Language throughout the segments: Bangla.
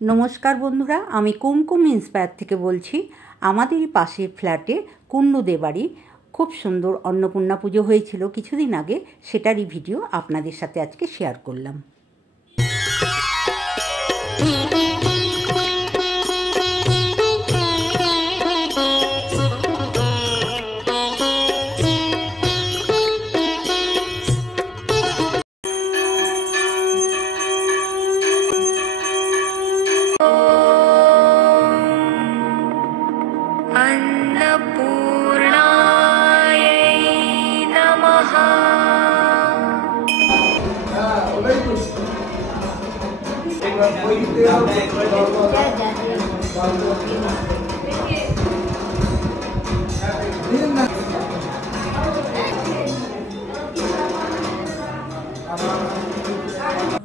नमस्कार बंधुरा आमी कुमकुम इन्सपायर थेके बोलছি। आमादेर पाशे फ्लैटे कुन्नुदेर बाड़ी खूब सुंदर अन्नपूर्णा पुजो हयेछिलो किछुदिन आगे, सेटारই भिडियो आपनादेर साथे आजके शेयर करलाम।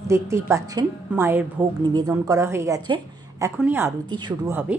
देखतेই পাচ্ছেন মায়ের ভোগ নিবেদন করা হয়ে গেছে, এখনই আরতি শুরু হবে।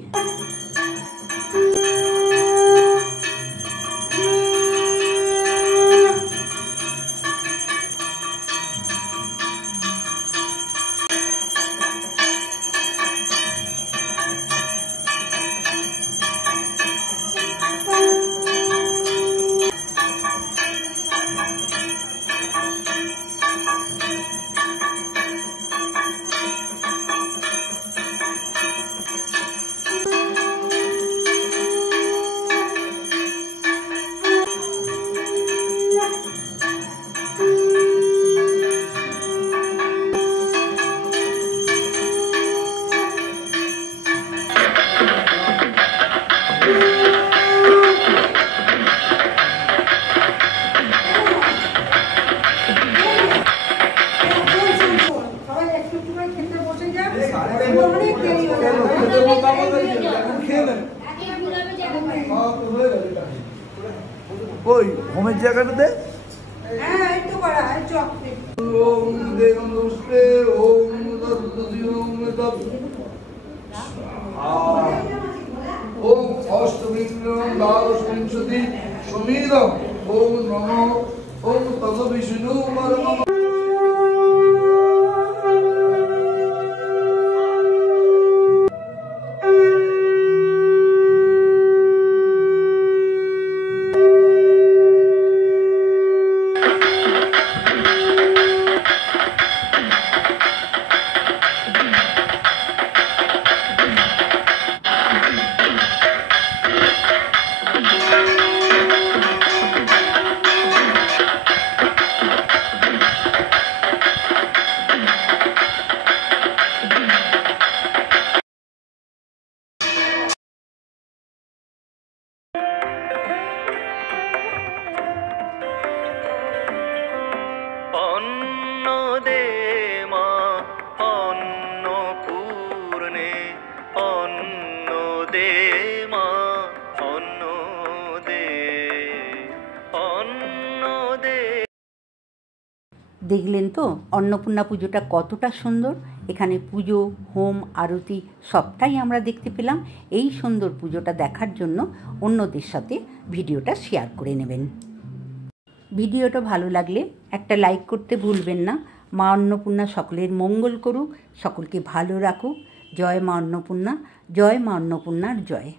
ওই হোমের জায়গাটাতে ওম অষ্টবিংশতি দ্বাদশবিংশতি সমীরম ওম নমঃ ওম তদ বিষ্ণু পরম। দেখলেন তো অন্নপূর্ণা পুজোটা কতটা সুন্দর। এখানে পুজো, হোম, আরতি সবটাই আমরা দেখতে পেলাম। এই সুন্দর পুজোটা দেখার জন্য অন্যদের সাথে ভিডিওটা শেয়ার করে নেবেন। ভিডিওটা ভালো লাগলে একটা লাইক করতে ভুলবেন না। মা অন্নপূর্ণা সকলের মঙ্গল করুক, সকলকে ভালো রাখুক। জয় মা অন্নপূর্ণা, জয় মা অন্নপূর্ণার জয়।